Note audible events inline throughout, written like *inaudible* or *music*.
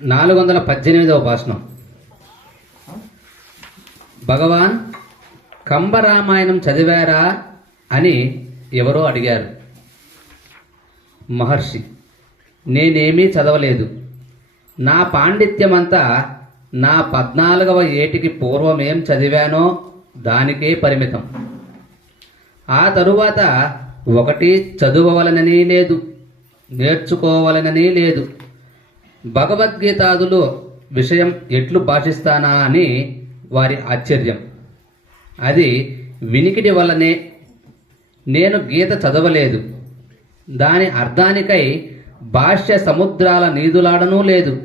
నాలుగు వందల పద్దెనిమిదవ భాషణం. భగవాన్ కంబరామాయణం చదివారా అని ఎవరో అడిగారు. మహర్షి నేనేమీ చదవలేదు. నా పాండిత్యమంతా నా పద్నాలుగవ ఏటికి పూర్వమేం చదివానో దానికే పరిమితం. ఆ తరువాత ఒకటి చదువవలనని లేదు నేర్చుకోవలనని లేదు. భగవద్గీతాదులు విషయం ఎట్లు భాషిస్తానా అని వారి ఆశ్చర్యం. అది వినికిడి వల్లనే నేను గీత చదవలేదు. దాని అర్థానికై భాష్య సముద్రాల నీదులాడనూ లేదు.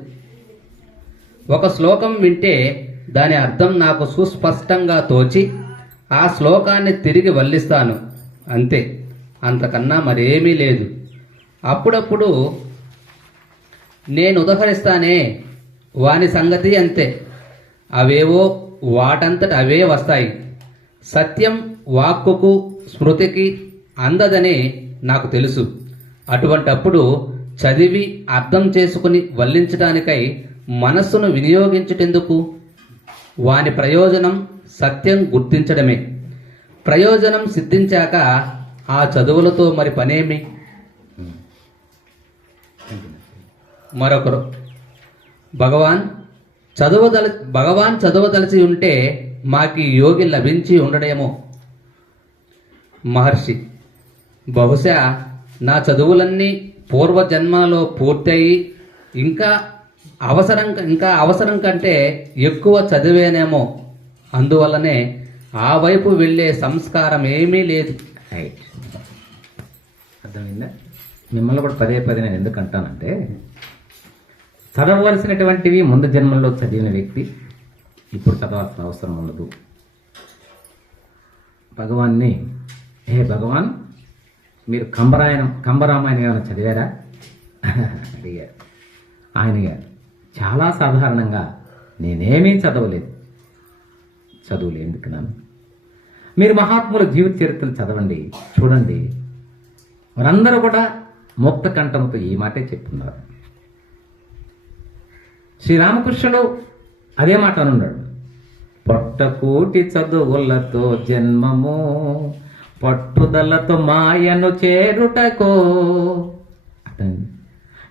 ఒక శ్లోకం వింటే దాని అర్థం నాకు సుస్పష్టంగా తోచి ఆ శ్లోకాన్ని తిరిగి వల్లిస్తాను. అంతే. అంతకన్నా మరేమీ లేదు. అప్పుడప్పుడు నేను ఉదహరిస్తానే వాని సంగతి అంతే. అవేవో వాటంతట అవే వస్తాయి. సత్యం వాక్కుకు స్మృతికి అందదని నాకు తెలుసు. అటువంటప్పుడు చదివి అర్థం చేసుకుని వల్లించడానికై మనస్సును వినియోగించుటెందుకు? వాని ప్రయోజనం సత్యం గుర్తించడమే. ప్రయోజనం సిద్ధించాక ఆ చదువులతో మరి పనేమి? మరొకరు. భగవాన్ చదువదల భగవాన్ చదవదలచి ఉంటే మాకి యోగి లభించి ఉండడేమో. మహర్షి బహుశా నా చదువులన్నీ పూర్వజన్మలో పూర్తయి ఇంకా అవసరం ఇంకా అవసరం కంటే ఎక్కువ చదివేనేమో. అందువల్లనే ఆ వైపు వెళ్ళే సంస్కారం ఏమీ లేదు. అర్థమైందా? మిమ్మల్ని కూడా పదే పదే నేను ఎందుకు అంటానంటే చదవవలసినటువంటివి ముందు జన్మల్లో చదివిన వ్యక్తి ఇప్పుడు చదవాల్సిన అవసరం ఉండదు. భగవాన్ని హే భగవాన్ మీరు కంబరాయణం కంబరామాయణం ఏమైనా చదివారా? అడిగారు. ఆయన గారు చాలా సాధారణంగా నేనేమీ చదవలేదు. చదువులు ఎందుకు నన్ను. మీరు మహాత్ముల జీవిత చరిత్రలు చదవండి చూడండి. వారందరూ కూడా ముక్త కంఠంతో ఈ మాటే చెప్తున్నారు. శ్రీరామకృష్ణుడు అదే మాట అనున్నాడు. పొట్టకూటి చదువులతో జన్మము పట్టుదలతో మాయను చేరుటకో అతను.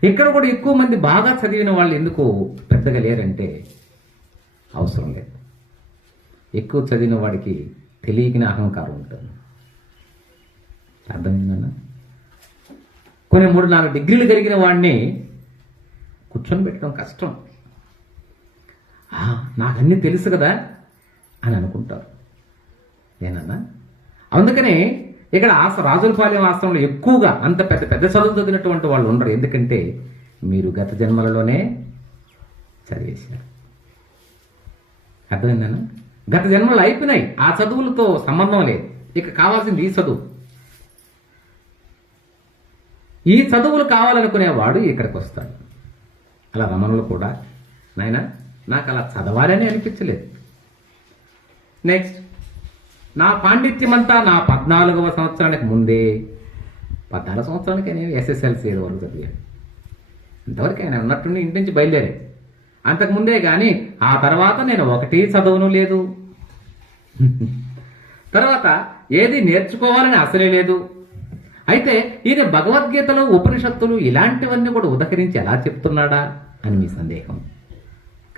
ఇక్కడ కూడా ఎక్కువ మంది బాగా చదివిన వాళ్ళు ఎందుకు పెద్దగా లేరంటే అవసరం లేదు. ఎక్కువ చదివిన వాడికి తెలియని అహంకారం ఉంటుంది. అర్థమైందన్నా? కొన్ని మూడు నాలుగు డిగ్రీలు కలిగిన వాడిని కూర్చొని పెట్టడం కష్టం నాకన్నీ తెలుసు కదా అని అనుకుంటారు. ఏనన్నా? అందుకనే ఇక్కడ ఆస రాజులపాలెం ఆశ్రమంలో ఎక్కువగా అంత పెద్ద పెద్ద చదువు చదివినటువంటి వాళ్ళు ఉండరు. ఎందుకంటే మీరు గత జన్మలలోనే చదివేశారు. అర్థమైందన్నా? గత జన్మలు అయిపోయినాయి. ఆ చదువులతో సంబంధం లేదు. ఇక కావాల్సింది ఈ చదువు. ఈ చదువులు కావాలనుకునేవాడు ఇక్కడికి వస్తాడు. అలా రమణులు కూడా నాయన నాకు అలా చదవాలని అనిపించలేదు. నెక్స్ట్ నా పాండిత్యమంతా నా పద్నాలుగవ సంవత్సరానికి ముందే పద్నాలుగు సంవత్సరానికి నేను ఎస్ఎస్ఎల్సీ ఏదో వరకు చదివాను. ఇంతవరకు ఆయన ఉన్నట్టుండి ఇంటి నుంచి బయలుదేరే అంతకుముందే కానీ ఆ తర్వాత నేను ఒకటి చదువును లేదు. *laughs* తర్వాత ఏది నేర్చుకోవాలని అసలే లేదు. అయితే ఈయన భగవద్గీతలు ఉపనిషత్తులు ఇలాంటివన్నీ కూడా ఉదహరించి ఎలా చెప్తున్నాడా అని మీ సందేహం.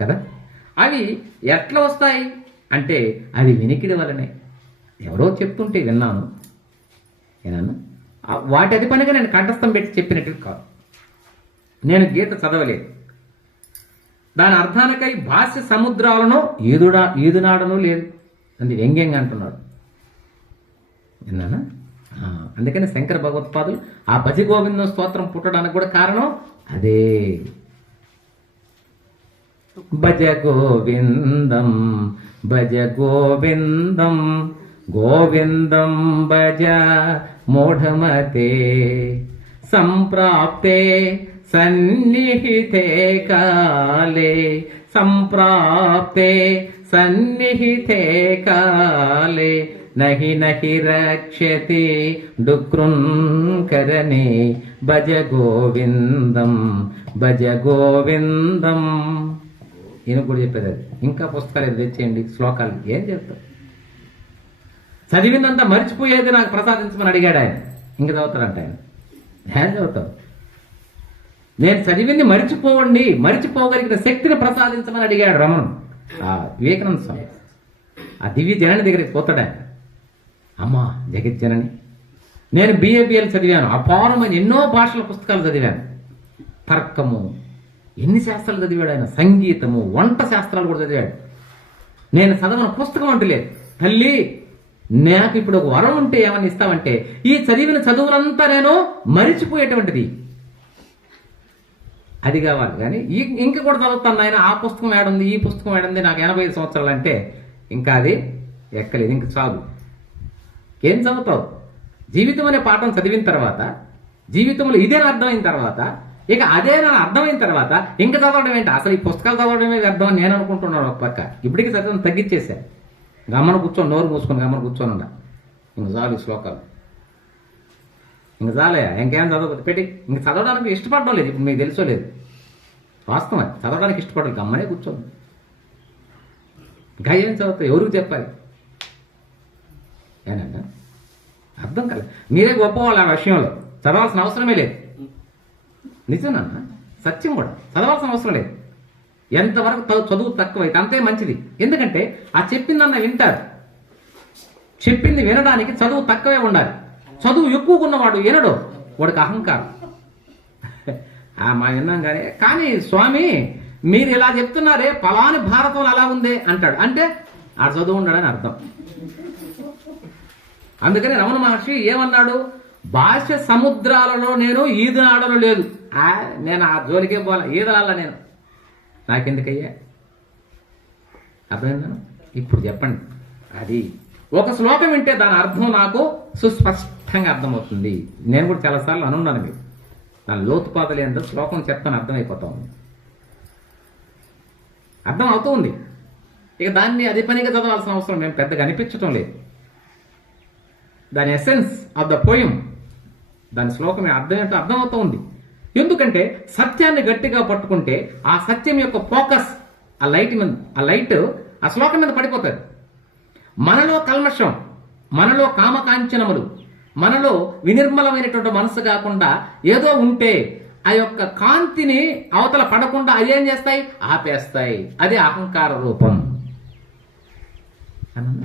కదా? అవి ఎట్లా వస్తాయి? అంటే అవి వినికిడి వలనే. ఎవరో చెప్తుంటే విన్నాను. విన్నాను? వాటి అది పనిగా నేను కంఠస్థం పెట్టి చెప్పినట్టు కాదు. నేను గీత చదవలేదు. దాని అర్థానికై భాష్య సముద్రాలను ఈదుడా ఈదునాడను లేదు. అని వ్యంగ్యంగా అంటున్నాడు. విన్నానా? అందుకని శంకర భగవత్పాదులు ఆ భజ గోవిందం స్తోత్రం పుట్టడానికి కూడా కారణం అదే. భజ గోవిందం భజ గోవిందం గోవిందం భజ మూఢమతే సంప్రాప్తే సన్నిహితే కాలే సంప్రాప్తే సన్నిహితే కాలే నహి నహి రక్షతి డుక్రుంకరణే భజ గోవిందం భజ గోవిందం. ఈయన కూడా చెప్పేది అది. ఇంకా పుస్తకాలు ఏది తెచ్చేయండి శ్లోకాలు. ఏం చెప్తారు చదివిందంతా మర్చిపోయేది నాకు ప్రసాదించమని అడిగాడు ఆయన. ఇంక చదువుతారంట ఆయన. ఏం చదువుతావు? నేను చదివింది మర్చిపోవండి మర్చిపోగలిగిన శక్తిని ప్రసాదించమని అడిగాడు రమణుడు. ఆ వివేకానంద స్వామి. ఆ దివ్య జనాన్ని దగ్గరికి పోతాడు ఆయన. అమ్మా జగజ్జనని నేను బీఏబిఎల్ చదివాను. అపారమైన ఎన్నో భాషల పుస్తకాలు చదివాను. తర్కము ఎన్ని శాస్త్రాలు చదివాడు ఆయన? సంగీతము వంట శాస్త్రాలు కూడా చదివాడు. నేను చదవన పుస్తకం అంటూ లేదు. తల్లి నాకు ఇప్పుడు ఒక వరం ఉంటే ఏమని ఇస్తావంటే ఈ చదివిన చదువులంతా నేను మరిచిపోయేటువంటిది. అది కావాలి. కానీ ఈ ఇంక కూడా చదువుతాను ఆయన ఆ పుస్తకం ఏడుంది ఈ పుస్తకం ఏడుంది నాకు ఎనభై ఐదు సంవత్సరాలు అంటే ఇంకా అది ఎక్కలేదు. ఇంక చాలు. ఏం చదువుతావు? జీవితం అనే పాఠం చదివిన తర్వాత జీవితంలో ఇదే అర్థమైన తర్వాత ఇక అదే నా అర్థమైన తర్వాత ఇంకా చదవడం ఏంటి? అసలు ఈ పుస్తకాలు చదవడమే వ్యర్థం అని నేను అనుకుంటున్నాను ఒక పక్క. ఇప్పటికీ చదవడం తగ్గించేశా గమ్మన కూర్చొని నోరు మూసుకొని గమ్మన కూర్చొని ఉండ ఇంక చాలు ఈ శ్లోకాలు. ఇంక చాలే ఇంకేం చదవదు పెట్టి ఇంక చదవడానికి ఇష్టపడడం లేదు ఇప్పుడు మీకు తెలుసో లేదు. వాస్తవం చదవడానికి ఇష్టపడదు గమ్మనే కూర్చోండి ఇంకా ఏం ఎవరికి చెప్పాలి? ఏనండి? అర్థం కాలేదు మీరే గొప్పవాళ్ళు ఆ విషయంలో. చదవాల్సిన అవసరమే లేదు. నిజమన్నా సత్యం కూడా. చదవాల్సిన అవసరం లేదు. ఎంతవరకు చదువు- చదువు తక్కువైతే అంతే మంచిది. ఎందుకంటే ఆ చెప్పిందన్న వింటారు. చెప్పింది వినడానికి చదువు తక్కువే ఉండాలి. చదువు ఎక్కువగా ఉన్నవాడు వినడు. వాడికి అహంకారం. మా విన్నాం కానీ కానీ స్వామి మీరు ఇలా చెప్తున్నారే పలాని భారతంలో అలా ఉందే అంటాడు. అంటే ఆ చదువు ఉండడని అర్థం. అందుకని రమణ మహర్షి ఏమన్నాడు? భాష్య సముద్రాలలో నేను ఈదునాడలో లేదు. ఆ, నేను ఆ జోలికే పోలే ఈదనాల నేను. నాకెందుకయ్యా? అర్థమైందా ఇప్పుడు చెప్పండి. అది ఒక శ్లోకం వింటే దాని అర్థం నాకు సుస్పష్టంగా అర్థమవుతుంది. నేను కూడా చాలాసార్లు అనున్నాను మీరు. దాని లోతుపాతలు ఏంటో శ్లోకం చెప్తాను అర్థమైపోతా ఉంది అర్థం అవుతూ ఉంది. ఇక దాన్ని అది పనిగా చదవాల్సిన అవసరం మేము పెద్దగా అనిపించటం లేదు. దాని ఎసెన్స్ ఆఫ్ ద పోయం దాని శ్లోకం అర్థం ఏంటో అర్థమవుతూ ఉంది. ఎందుకంటే సత్యాన్ని గట్టిగా పట్టుకుంటే ఆ సత్యం యొక్క ఫోకస్ ఆ లైట్ మీద ఆ లైట్ ఆ శ్లోకం మీద పడిపోతుంది మనలో కల్మషం మనలో కామకాంచనములు మనలో వినిర్మలమైనటువంటి మనసు కాకుండా ఏదో ఉంటే ఆ యొక్క కాంతిని అవతల పడకుండా అవి ఏం చేస్తాయి? ఆపేస్తాయి. అది అహంకార రూపం. అన్న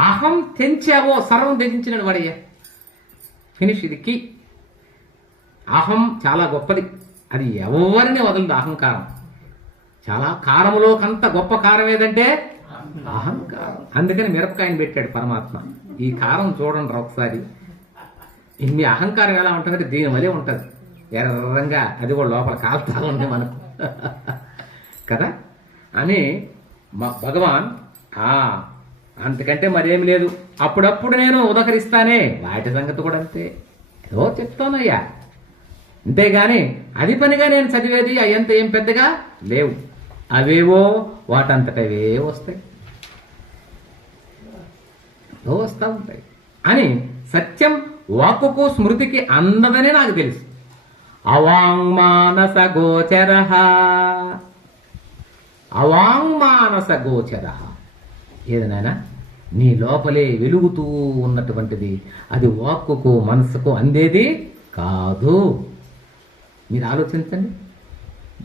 అహం తెంచావో సర్వం త్యజించినాడు వాడయ్యా. ఫినిష్ ఇది. కీ అహం చాలా గొప్పది. అది ఎవరిని వదలదు అహంకారం. చాలా కారములో కంత గొప్ప కారం ఏదంటే? అహంకారం. అందుకని మిరపకాయని పెట్టాడు పరమాత్మ. ఈ కారం చూడండి రా ఒకసారి. ఇన్ని మీ అహంకారం ఎలా ఉంటుందంటే దీని వలే ఉంటుంది. ఎర్రంగా అది కూడా లోపల కాలుతా ఉంది మనకు. కదా? అని భగవాన్ ఆ అంతకంటే మరేం లేదు. అప్పుడప్పుడు నేను ఉదకరిస్తానే. వాటి సంగతి కూడా అంతే. ఏదో చెప్తానయ్యా. అంతేగాని అది పనిగా నేను చదివేది అయ్యంత ఏం పెద్దగా లేవు. అవేవో వాటంతటవే వస్తాయి. వస్తూ ఉంటాయి. అని సత్యం వాక్కుకు స్మృతికి అందదని నాకు తెలుసు. అవాంగ్మానస గోచర. అవాంగ్మానస గోచర. ఏదనైనా నీ లోపలే వెలుగుతూ ఉన్నటువంటిది. అది వాక్కుకు మనసుకు అందేది కాదు. మీరు ఆలోచించండి.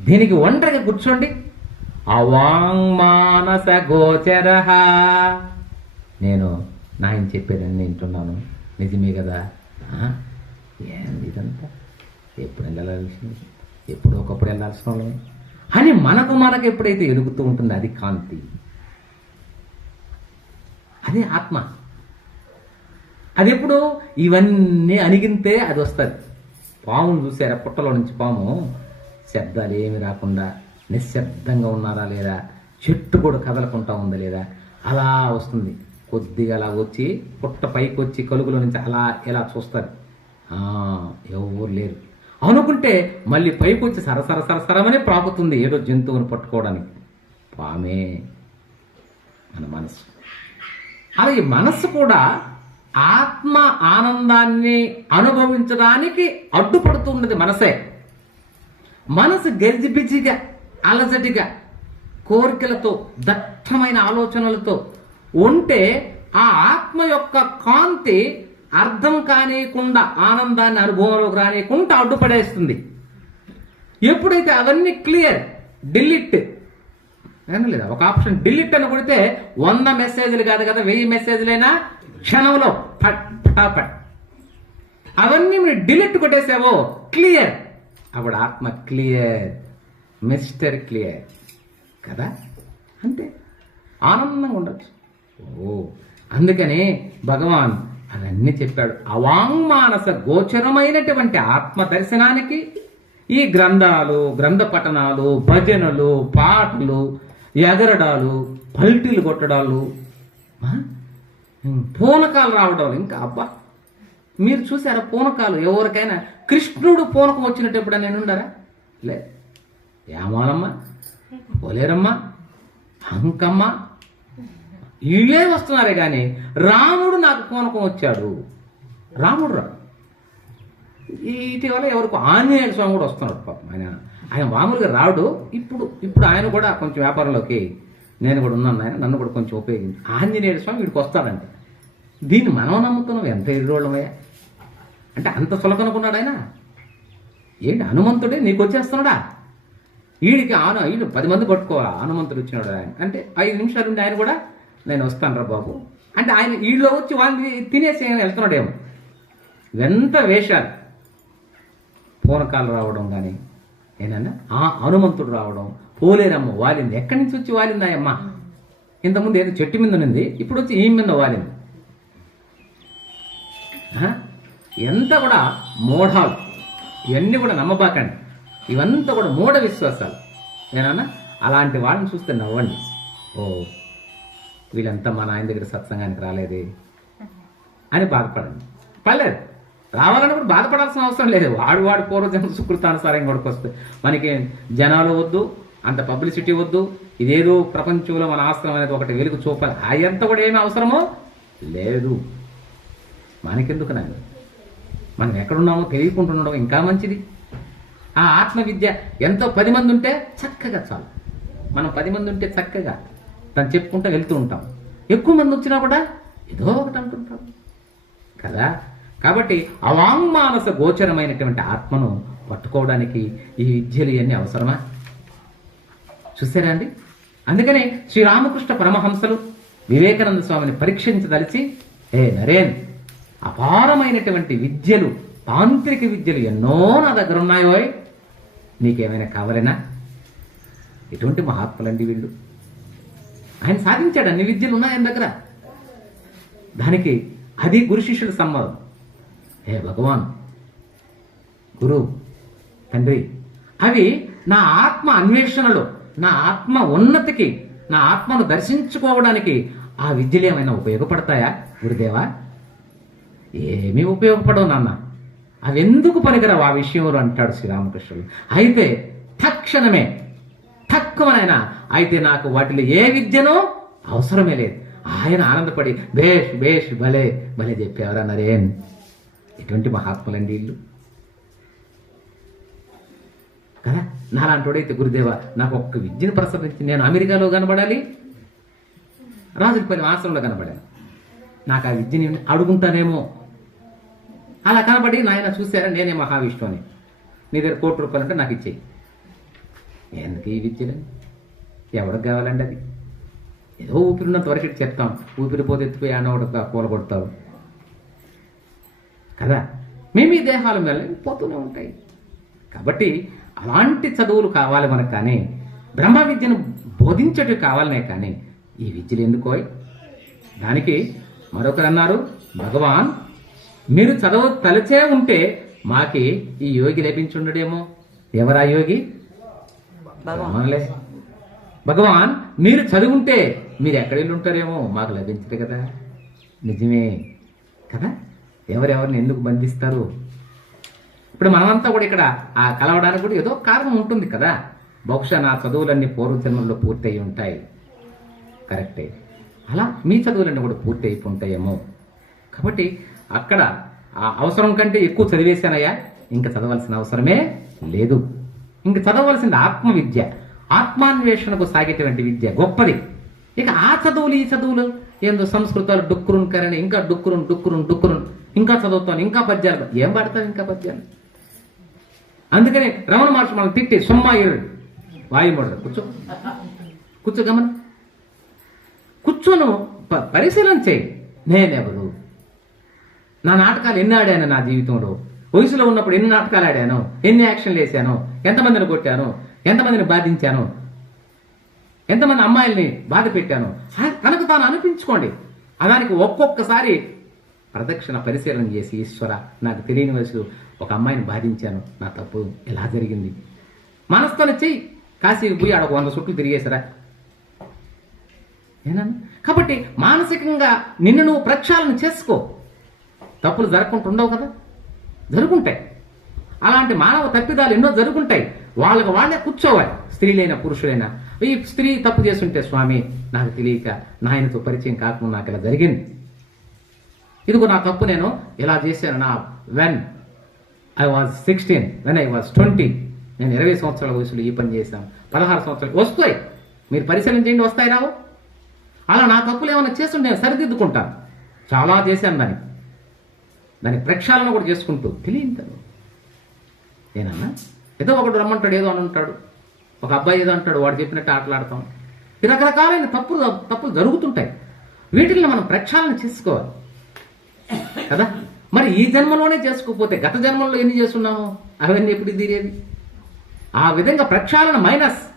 దీనికి ఒంటరిగా కూర్చోండి. అవాంగ్మానస గోచర. నేను నాయన చెప్పేదని వింటున్నాను. నిజమే కదా? ఏంది ఇదంతా? ఎప్పుడు వెళ్ళాల్సింది? ఎప్పుడు ఒకప్పుడు వెళ్ళాల్సిన వాళ్ళమే అని మనకు మనకు ఎప్పుడైతే ఎలుగుతూ ఉంటుంది అది కాంతి. అదే ఆత్మ. అది ఎప్పుడు ఇవన్నీ అణిగితే అది వస్తుంది. పామును చూసారా? పుట్టలో నుంచి పాము. శబ్దాలు ఏమి రాకుండా నిశ్శబ్దంగా ఉన్నారా లేదా? చెట్టు కూడా కదలకుండా ఉందా లేదా? అలా వస్తుంది. కొద్దిగా అలా వచ్చి పుట్ట పైకి వచ్చి కలుగులో నుంచి అలా ఇలా చూస్తుంది? ఎవరు లేరు. అనుకుంటే మళ్ళీ పైకి వచ్చి సరసర సరసరమని ప్రాపుతుంది ఏదో జంతువుని పట్టుకోవడానికి. పామే. మన మనసు. అలాగే మనస్సు కూడా ఆత్మ ఆనందాన్ని అనుభవించడానికి అడ్డుపడుతున్నది మనసే. మనసు గెలిజిబిజిగా అలజటిగా కోరికలతో దట్టమైన ఆలోచనలతో ఉంటే ఆ ఆత్మ యొక్క కాంతి అర్థం కానియకుండా ఆనందాన్ని అనుభవంలోకి రానియకుండా అడ్డుపడేస్తుంది. ఎప్పుడైతే అవన్నీ క్లియర్ డిలీట్ లేదా? ఒక ఆప్షన్ డిలీట్ అని కొడితే వంద మెసేజ్లు కాదు కదా వెయ్యి మెసేజ్లైనా క్షణంలో ఫట్ ఫటాఫట్. అవన్నీ మీరు డిలీట్ కొట్టేసావో క్లియర్. అప్పుడు ఆత్మ క్లియర్. Mister clear. కదా? అంతే. ఆనందంగా ఉండొచ్చు. ఓ అందుకని భగవాన్ అవన్నీ చెప్పాడు. అవాంగ్మానస గోచరమైనటువంటి ఆత్మ దర్శనానికి ఈ గ్రంథాలు గ్రంథ పఠనాలు భజనలు పాటలు ఎగరడాలు పల్టీలు కొట్టడాలు. పూనకాలు రావడం ఇంకా? అబ్బా! మీరు చూసారా పూనకాలు? ఎవరికైనా కృష్ణుడు పూనకం వచ్చినట్టు ఎప్పుడైనా నేను ఉండరా? లే. ఏమానమ్మా. పోలేరమ్మా. అంకమ్మా. ఇవే వస్తున్నారే కానీ రాముడు నాకు పూనకం వచ్చాడు. రాముడు రా ఇటీవల ఎవరికి ఆంజనేయ స్వామి కూడా వస్తున్నాడు పాపం ఆయన. ఆయన మామూలుగా రాడు. ఇప్పుడు ఇప్పుడు ఆయన కూడా కొంచెం వ్యాపారంలోకి నేను కూడా ఉన్నాను ఆయన నన్ను కూడా కొంచెం ఉపయోగించి. ఆంజనేయ స్వామి వీడికి వస్తాడంటే. దీన్ని మనం నమ్ముతున్నాం ఎంత ఎదురోళ్ళమయ్యా అంటే అంత సులకనుకున్నాడు ఆయన. ఏంటి హనుమంతుడే నీకు వచ్చేస్తున్నాడా? వీడికి ఆన వీడు పది మంది పట్టుకోవాలి హనుమంతుడు వచ్చినాడు ఆయన. అంటే ఐదు నిమిషాలు ఉండి ఆయన కూడా నేను వస్తాను రా బాబు. అంటే ఆయన వీళ్ళలో వచ్చి వాళ్ళని తినేసి ఆయన వెళ్తున్నాడేమో. ఎంత వేషాలు. పూనకాలు రావడం కానీ ఏనన్నా ఆ హనుమంతుడు రావడం పోలేరమ్మ వాలింది. ఎక్కడి నుంచి వచ్చి వాలిందా అమ్మ ఇంతకుముందు ఏదో చెట్టు మీద ఉంది ఇప్పుడు వచ్చి ఈ మీద వాలింది. ఎంత కూడా మూఢాలు ఇవన్నీ కూడా నమ్మబాకండి. ఇవంతా కూడా మూఢ విశ్వాసాలు. ఏనన్నా అలాంటి వాళ్ళని చూస్తే నవ్వండి. ఓ వీళ్ళంతా మా నాయన దగ్గర సత్సంగానికి రాలేదే అని బాధపడండి. పర్లేదు. రావాలన్నప్పుడు బాధపడాల్సిన అవసరం లేదు. వాడు వాడు పూర్వజన్మ సుకృతానుసారం వస్తే మనకి జనాలు వద్దు అంత పబ్లిసిటీ వద్దు ఇదేదో ప్రపంచంలో మన ఆశ్రమం అనేది ఒకటి వెలుగు చూపాలి అయ్యంత కూడా ఏమి అవసరమో లేదు. మనకెందుకు నాయన మనం ఎక్కడున్నామో తెలియకుంటుండడం ఇంకా మంచిది. ఆ ఆత్మవిద్య ఎంతో పది మంది ఉంటే చక్కగా చాలు. మనం పది మంది ఉంటే చక్కగా తను చెప్పుకుంటూ వెళ్తూ ఉంటాం. ఎక్కువ మంది వచ్చినా కూడా ఏదో ఒకటి అంటుంటాం. కదా? కాబట్టి అవాంగ్మానస గోచరమైనటువంటి ఆత్మను పట్టుకోవడానికి ఈ విద్యలు ఇవన్నీ అవసరమా? చూసారా అండి? అందుకనే శ్రీరామకృష్ణ పరమహంసలు వివేకానంద స్వామిని పరీక్షించదలిచి ఏ నరేన్ అపారమైనటువంటి విద్యలు తాంత్రిక విద్యలు ఎన్నో నా దగ్గర ఉన్నాయో నీకేమైనా కావాలేనా? ఎటువంటి మహాత్ములండి వీళ్ళు. ఆయన సాధించాడు అన్ని విద్యలు ఉన్నాయి ఆయన దగ్గర? దానికి అది గురు శిష్యుల సంవాదం హే భగవాన్? గురు తండ్రి. అవి నా ఆత్మ అన్వేషణలో నా ఆత్మ ఉన్నతికి నా ఆత్మను దర్శించుకోవడానికి ఆ విద్యలు ఏమైనా ఉపయోగపడతాయా గురుదేవా? ఏమీ ఉపయోగపడవు నాన్న. అవెందుకు పనికిరావు ఆ విషయంలో అంటాడు శ్రీరామకృష్ణుడు. అయితే తక్షణమే తక్కువనైనా అయితే నాకు వాటిలో ఏ విద్యనో అవసరమే లేదు. ఆయన ఆనందపడి బేష్ బేష్ భలే భలే చెప్పేవారా నరేన్? ఎటువంటి మహాత్ములండి వీళ్ళు. కదా? నాలాంటోడైతే గురుదేవ నాకు ఒక్క విద్యను ప్రసాదించి నేను అమెరికాలో కనబడాలి రాజులపల్లి ఆశ్రమంలో కనబడాను నాకు ఆ విద్యని అడుగుంటానేమో. అలా కనబడి నాయన చూశారా నేనే మహావిష్ణు అని. నీ దగ్గర కోటి రూపాయలు అంటే నాకు ఇచ్చేయి. ఎందుకు ఈ విద్యలు ఎవరికి కావాలండి అది? ఏదో ఊపిరినంత వరకు చెప్తాం. ఊపిరి పోతే ఎత్తిపోయి అన్న కూల కొడతావు. కదా? మేము ఈ దేహాల మీద పోతూనే ఉంటాయి. కాబట్టి అలాంటి చదువులు కావాలి మనకు కానీ బ్రహ్మ విద్యను బోధించటం కావాలనే కానీ ఈ విద్యలు ఎందుకోయ్ దానికి మరొకరు అన్నారు భగవాన్ మీరు చదవ తలచే ఉంటే మాకి ఈ యోగి లభించుండడేమో. ఎవరా యోగి? భగవాన్లే భగవాన్ మీరు చదువుంటే మీరు ఎక్కడ వెళ్ళి ఉంటారేమో మాకు లభించదు కదా. నిజమే కదా? ఎవరెవరిని ఎందుకు బంధిస్తారు? ఇప్పుడు మనమంతా కూడా ఇక్కడ ఆ కలవడానికి కూడా ఏదో కారణం ఉంటుంది కదా. బహుశా నా చదువులన్నీ పూర్వజన్మల్లో పూర్తయి ఉంటాయి. కరెక్టే. అలా మీ చదువులన్నీ కూడా పూర్తి అయిపోతాయేమో కాబట్టి అక్కడ ఆ అవసరం కంటే ఎక్కువ చదివేశానయ్యా. ఇంకా చదవాల్సిన అవసరమే లేదు. ఇంక చదవలసింది ఆత్మ విద్య ఆత్మాన్వేషణకు సాగేటువంటి విద్య గొప్పది. ఇక ఆ చదువులు ఈ చదువులు ఏందో సంస్కృతాలు డుక్కురున్ కరణి ఇంకా డుక్కురున్ డుక్కురున్ డుక్కురున్ ఇంకా చదువుతాను ఇంకా పద్యాలు ఏం పడతాను ఇంకా పద్యాలు? అందుకనే రమణ మహర్షి మనం తిట్టి సొమ్మాయుడు వాయుమోడు కూర్చో. కూర్చో గమన. కూర్చోను. ప- పరిశీలన చేయి. నేనెవరు? నా నాటకాలు ఎన్ని ఆడాను నా జీవితంలో? వయసులో ఉన్నప్పుడు ఎన్ని నాటకాలు ఆడాను? ఎన్ని యాక్షన్లు వేసాను ఎంతమందిని కొట్టాను? ఎంతమందిని బాధించాను? ఎంతమంది అమ్మాయిల్ని బాధ పెట్టాను తనకు తాను అనిపించుకోండి. ఆ దానికి ఒక్కొక్కసారి ప్రదక్షిణ పరిశీలన చేసి ఈశ్వర నాకు తెలియని వయసు ఒక అమ్మాయిని బాధించాను. నా తప్పు ఎలా జరిగింది? మనసుతో చెయ్యి. కాశీకి పోయి ఆడ ఒక వంద చుట్లు తిరిగేసరా ఏనా? కాబట్టి మానసికంగా నిన్ను నువ్వు ప్రక్షాళన చేసుకో. తప్పులు జరగకుండా ఉండవు కదా? జరుగుంటాయి. అలాంటి మానవ తప్పిదాలు ఎన్నో జరుగుంటాయి. వాళ్ళకి వాళ్ళే కూర్చోవాలి. స్త్రీలైనా పురుషులైనా. ఈ స్త్రీ తప్పు చేస్తుంటే స్వామి నాకు తెలియక నాయనతో పరిచయం కాకుండా నాకు ఇలా జరిగింది. ఇదిగో నా తప్పు నేను ఇలా చేశాను. నా when I was sixteen when I was twenty నేను ఇరవై సంవత్సరాల వయసులో ఈ పని చేశాను పదహారు సంవత్సరాలు. వస్తాయి. మీరు పరిశీలన చేయండి వస్తాయి రావు. అలా నా తప్పులు ఏమైనా చేస్తుంటే నేను సరిదిద్దుకుంటాను. చాలా చేశాను దాన్ని. దాని ప్రక్షాళన కూడా చేసుకుంటూ తెలియదు ఏనన్నా? ఏదో ఒకడు రమ్మంటాడు ఏదో అని ఉంటాడు ఒక అబ్బాయి ఏదో అంటాడు వాడు చెప్పినట్టు ఆటలాడతాం. ఈ రకరకాలైన తప్పులు తప్పులు జరుగుతుంటాయి. వీటిని మనం ప్రక్షాళన చేసుకోవాలి. కదా? మరి ఈ జన్మలోనే చేసుకోకపోతే గత జన్మలో ఎన్ని చేస్తున్నాము? అవన్నీ ఎప్పుడు తీరేది? ఆ విధంగా ప్రక్షాళన మైనస్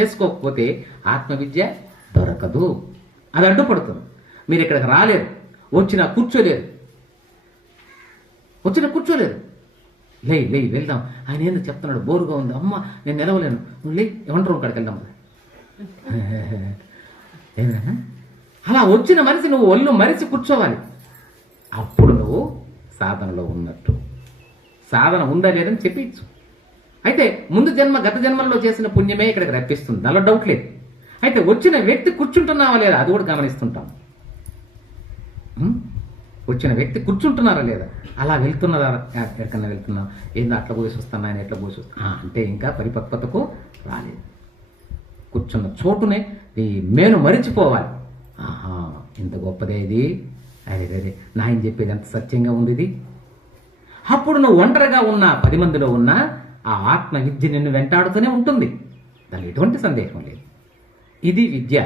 చేసుకోకపోతే ఆత్మవిద్య దొరకదు. అది అడ్డుపడుతుంది. మీరు ఇక్కడికి రాలేరు. వచ్చినా కూర్చోలేరు. వచ్చిన కూర్చోలేరు. లే లే వెళ్దాం. ఆయన ఏందో చెప్తున్నాడు. బోరుగా ఉంది. అమ్మ నేను నిలవలేను. నువ్వు లే ఏమంటారు అక్కడికి వెళ్దాం. *laughs* అలా వచ్చిన మనిషి నువ్వు ఒళ్ళు మరిచి కూర్చోవాలి. అప్పుడు నువ్వు సాధనలో ఉన్నట్టు. సాధన ఉందా లేదని చెప్పించు అయితే ముందు జన్మ గత జన్మల్లో చేసిన పుణ్యమే ఇక్కడికి రప్పిస్తుంది. దానిలో డౌట్ లేదు. అయితే వచ్చిన వ్యక్తి కూర్చుంటున్నావా లేదా? అది కూడా గమనిస్తుంటాం. వచ్చిన వ్యక్తి కూర్చుంటున్నారా లేదా? అలా వెళ్తున్నారా? ఎక్కడికన్నా వెళ్తున్నా ఏందో అట్లా పోసి వస్తాను? ఆయన ఎట్లా పోసి వస్తా? అంటే ఇంకా పరిపక్వతకు రాలేదు. కూర్చున్న చోటునే ఈ మేను మరిచిపోవాలి. ఆహా ఇంత గొప్పదే ఇది. అరే అరే నాయన చెప్పేది ఎంత సత్యంగా ఉంది ఇది అప్పుడు నువ్వు ఒంటరిగా ఉన్నా పది మందిలో ఉన్నా ఆ ఆత్మ విద్య నిన్ను వెంటాడుతూనే ఉంటుంది. దానికి ఎటువంటి సందేహం లేదు. ఇది విద్య.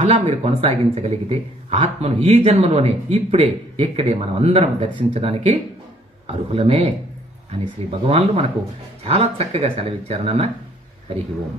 అలా మీరు కొనసాగించగలిగితే ఆత్మను ఈ జన్మలోనే ఇప్పుడే ఇక్కడే మనం అందరం దర్శించడానికి అర్హులమే అని శ్రీ భగవాన్లు మనకు చాలా చక్కగా సెలవిచ్చారు నాన్న. హరి ఓం.